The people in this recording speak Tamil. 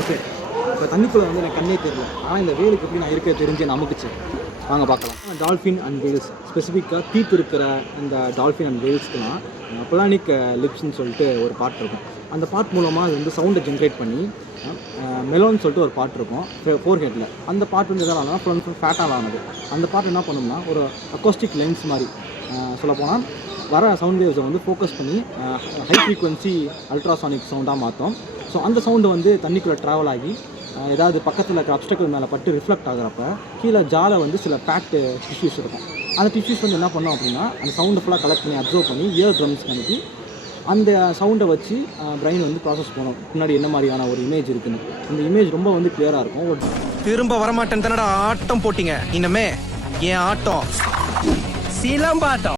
ஓகே, இப்போ தண்ணிக்குள்ளே வந்து எனக்கு கண்ணே தெரியல, ஆனால் இந்த வேலுக்கு எப்படி நான் இருக்க தெரிஞ்சு நமக்குச்சு. வாங்க பார்க்கலாம். டால்ஃபின் அண்ட் வேல்ஸ், ஸ்பெசிஃபிக்காக தீத்து இருக்கிற இந்த டால்ஃபின் அண்ட் வேல்ஸ்க்குலாம் பிளானிக் லிப்ஸ்ன்னு சொல்லிட்டு ஒரு பாட்டு இருக்கும். அந்த பாட் மூலமாக அது வந்து சவுண்டை ஜென்ரேட் பண்ணி மெலோன்னு சொல்லிட்டு ஒரு பாட்டு இருக்கும் ஃபோர் ஹெட்டில். அந்த பாட்டு வந்து எதாவது ஆனதுனா ஃபுல் ஃபேட்டாக ஆனது. அந்த பாட்டு என்ன பண்ணோம்னா ஒரு அக்கோஸ்டிக் லென்ஸ் மாதிரி சொல்லப்போனால் வர சவுண்ட் வேவ்ஸை வந்து ஃபோக்கஸ் பண்ணி ஹை ஃப்ரீக்வன்சி அல்ட்ராசானிக் சவுண்டாக மாற்றோம். ஸோ அந்த சவுண்டு வந்து தண்ணிக்குள்ளே ட்ராவல் ஆகி ஏதாவது பக்கத்தில் இருக்கிற அப்ஸ்டக்கிள் மேலே பட்டு ரிஃப்ளெக்ட் ஆகிறப்ப கீழே ஜாலை வந்து சில பேக்டு டிஷ்யூஸ் இருக்கும். அந்த டிஷ்யூஸ் வந்து என்ன பண்ணோம் அப்படின்னா அந்த சவுண்டை ஃபுல்லாக கலெக்ட் பண்ணி அப்சர்வ் பண்ணி இயர் ட்ரம்ஸ்க்கு அனுப்பி அந்த சவுண்டை வச்சு பிரெயின் வந்து ப்ராசஸ் பண்ணும் முன்னாடி என்ன மாதிரியான ஒரு இமேஜ் இருக்குன்னு. இந்த இமேஜ் ரொம்ப வந்து கிளியராக இருக்கும். திரும்ப வரமாட்டேன் தானடா ஆட்டம் போட்டிங்க, இனிமே என் ஆட்டம் சிலம்பாட்டம்.